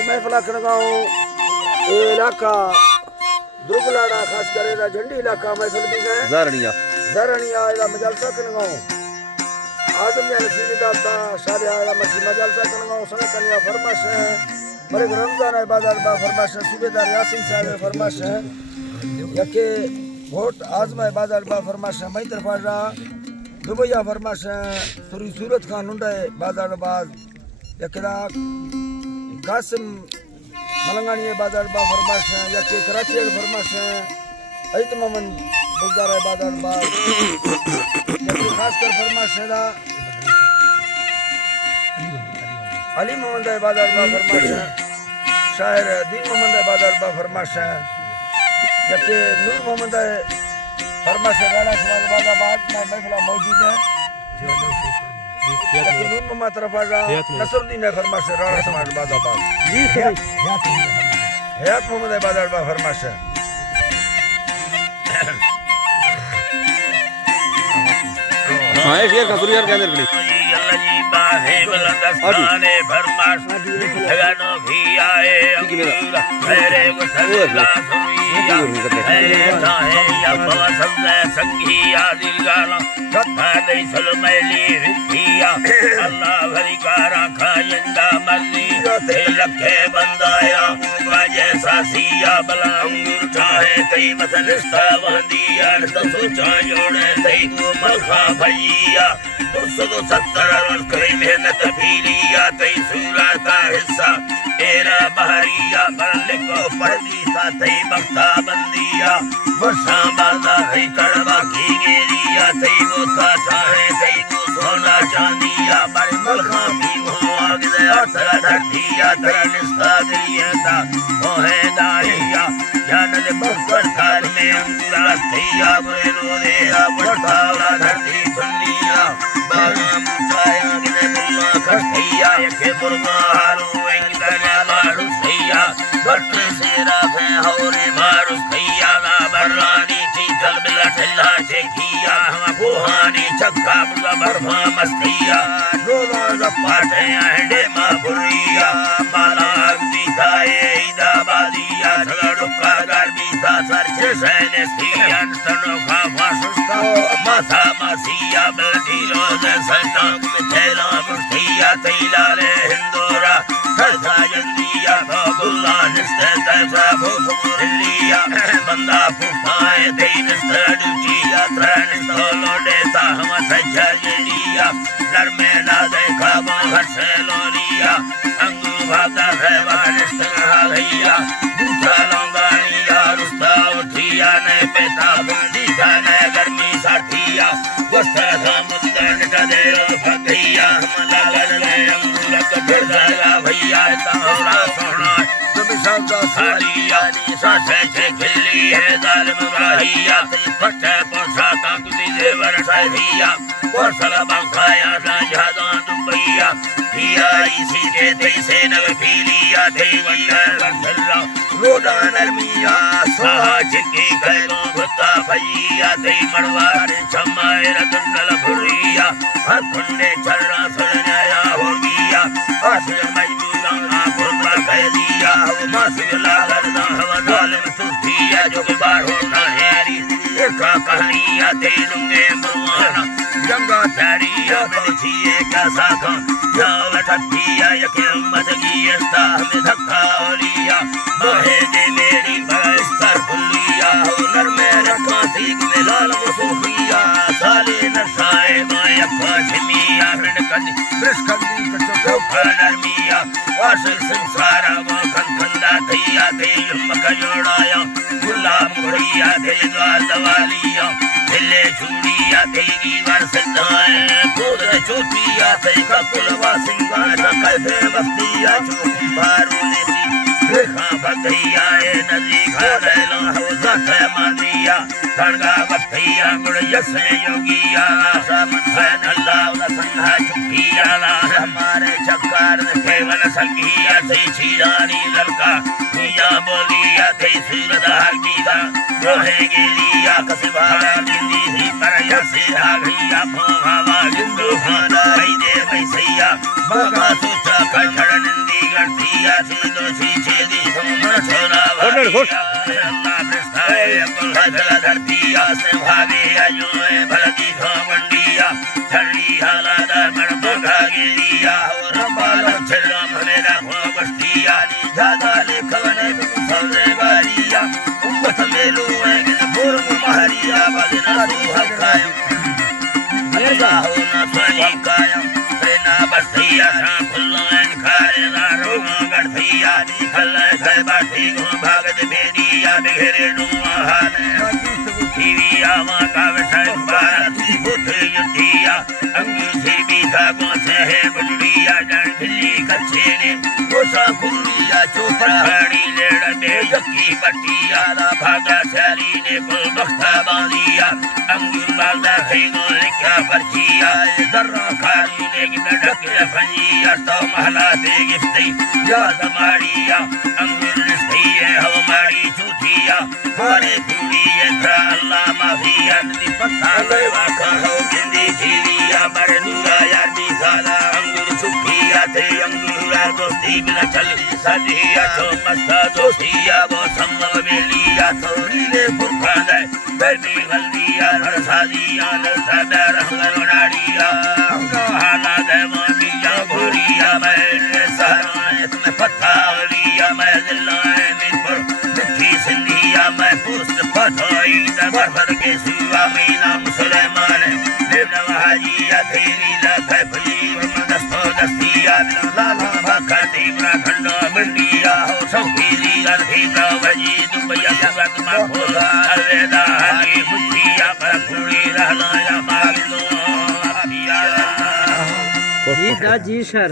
की महफिल गाँव ये इलाका दुर्गलाड़ा खास कर झंडी इलाका महफिल भी गए ज़ारणिया ज़ारणिया मजालसा गाँव आजम या नसीब दाता शादिया मसी मजालसा गाँव संग कन्या फरमाश है बड़े रमजान है बाजार बा फरमाश है सूबेदार यासीन साहब फरमाश है यके वोट आजमा बाजार बा फरमाश है मई तरफा दुबैया फरमाश है तुरी सूरत खान उंडे बाजार बाद यकेदा कासिम मलंगानी बाजार बा फरमाश है यके कराची फरमाश है ऐत मोमन बुलदार बाजार बा यके खासकर फरमाश है अली मोहम्मद बाजार बा फरमाश है शायर दीन मोहम्मद बाजार बा फरमाश है यके नूर मोहम्मद फरमाश राणा समाज बाजाबाद में महफिल मौजूद है यके नूर मोहम्मद तरफा नसरुद्दीन फरमाश राणा समाज बाजाबाद जी हयात मोहम्मद बाजार बा फरमाश है हाँ एक शेर का सुरियार के अंदर प्लीज बाहे बुलंदस्ताने फरमाश लगानो भी आए मेरे को सल्ला सुनिया मेरे ताहे या पवसल्ला संगिया दिलगाना सत्ता नहीं सलमैली विधिया अल्लाह भरी कारा खायंदा मल्ली ते लखे बंदाया वाजे सासिया बलांगुर चाहे तई मसलिस्ता वंदिया तो सोचा जोड़े तई को मलखा भैया 270 रोज कई मेहनत भी लिया तई सूरा का हिस्सा तेरा बहरिया बल्ले को पर्दी सा तई बख्ता बंदिया वर्षा बांधा है कड़वा की गेरिया तई वो था चाहे तई को सोना चांदिया बड़े मलखा भी हो आग दया सरा धरतिया तेरा निस्ता दिया था ओ है दारिया जान ले बख्तर थाल में अंगूरा थैया बुरे रो दे बढ़ता वाला धरती सुनिया बागा मुछाया गिने बुल्ला खठैया यके बुरमा हारू वेंगदना मारू थैया बट्टे सेरा फे हौरे मारू थैया ना बरलानी थी जल बिला ठल्ला शेखिया हम बुहानी चक्का बुला बरफा मस्तिया रोला जपाटे हंडे मापुरिया माला अग्नि खाए इदा बादिया झगड़ुका गर्मी सा सरचे सैने स्थियन तनो खा फासुस्ता माथा मासिया बल्दी रोज सन्नाम मिथेला मुस्तिया तैलाले हिंदोरा खलता जंदिया बाबुल्ला निस्ते तैसा भूसमुरिलिया बंदा फुफाए तई निस्ते डुचिया त्रैन सोलो देता हम सज्जा जलिया लरमे ना देखा बाहर से लोलिया अंगू भागा है वानिस्त हालिया दूसरा लौंगानिया रुस्ता उठिया ने पेता बंदी जाने गर्मी साथिया वस्ता समुद्र कदे भगैया हम लगन में अंगुलक फिरदा भैया तारा सोना तुम सब सालिया सासे से खिली है जालिम राहिया फटे पोसा काकुदी देवर साहिया और सलाम खाया राजा दुबैया पिया इसी दे तैसे नव पीलिया देवैया वल्ला रोडा नरमिया साज की गैलों भत्ता भैया दे मड़वार समाए रतनल भुरिया हर खुंडे चलना सुनया हो गया आसिर मजदूरा ना भुरना कह दिया मासिला करना हवा जालिम सुफिया जो बार होता है एक कहानिया दे लूंगे मरवाना जंगा तारिया में छिए का साखा जाव ठठिया यके उम्मत की अस्ता में धक्का लिया माहे दे मेरी बस्तर खुलिया नर में रखा थी में लाल सुफिया साले नसाए माया फाशमिया रनकंदी ब्रशकंदी कचो नरमिया वासल संसारा वो खंदा थैया दे मका जोड़ाया गुलाम मुड़िया दे द्वार दवालिया दिले छुड़िया देगी वरसदाए खुद चोटिया थे ककुलवा सिंगार कैसे बख्तिया चोकुम बारू लेती देखा भगैया ए नदी खाला हौजा थे मानिया धरगा बख्तिया गुड़िया से योगिया सामन फैन अल्लाह उला संहा चुकिया ला हमारे चक्कर केवल संगिया थे छीरानी ललका मिया बोलिया थे सूरत हकीदा रोहे गिलिया कसबारा दिल्ली ही पर यसे आगिया भावा जिंदू खाना दे भैसैया बागा सोचा कठड़ नंदी गढ़ती भरिया सुंदर सी छेदी सुंदर छोरा अल्लाह प्रस्ताए अब्दुल हजला धरतिया से भागे आयो भलती खवंडिया छड़ी हाला दा मरबा भागेलिया और बाला छड़ा मेरा खवस्तिया ज्यादा लेखवने सबसे बारिया उम्मत मेलू है कि पूर्व महारिया बजना सुहकाय अल्लाह ना सही कायम सेना बसिया सा खुल्लन खारे ना रोगा गठिया निकल है बाठी को भागत बेरिया बिगरे नुहाने दीविया मां का विषय भारत बुद्ध युद्धिया अंगुर से बीता को से है बुंडिया डर खिली कच्चे ने गोसा कुलिया चोपड़ी लेड़ में यकी पटिया ला भागा शरी ने कुल बख्ता बांधिया अंगुर बालदा है गो लिखा परचिया जर्रा खाली ने कि डक फंजिया तो महला दे गिफ्ती याद मारिया अंगुर लिस्ती है हमारी चूतिया मारे पूरी है अल्लाह माफिया नी पत्ता लेवा कहो जिंदी जीविया बरनुरा यार दी साला अंगुर सुखिया थे अंगुरा दोस्ती बिना चल सदिया तो मस्ता दोस्तिया वो संभव बेलिया तो रीले फुरकान है बेटी गलदिया रसादिया लोटा रहमत नाड़िया हाना दे मामिया भोरिया मैं सहारा तुम्हें पत्ता लिया मैं दिलाए दिन पर मिठी सिंधिया मैं पुष्ट पठाई दरबार के सिवा मीना मुसलमान लेना हाजिया तेरी लाख फली दस्तो दस्तिया लाला भक्ति बड़ा खंडा मंडिया हो सौखीली लड़की वजी दुबैया जगत में खोला अलविदा हनी बुद्धिया पर पूरी रहना या मालूम जी सर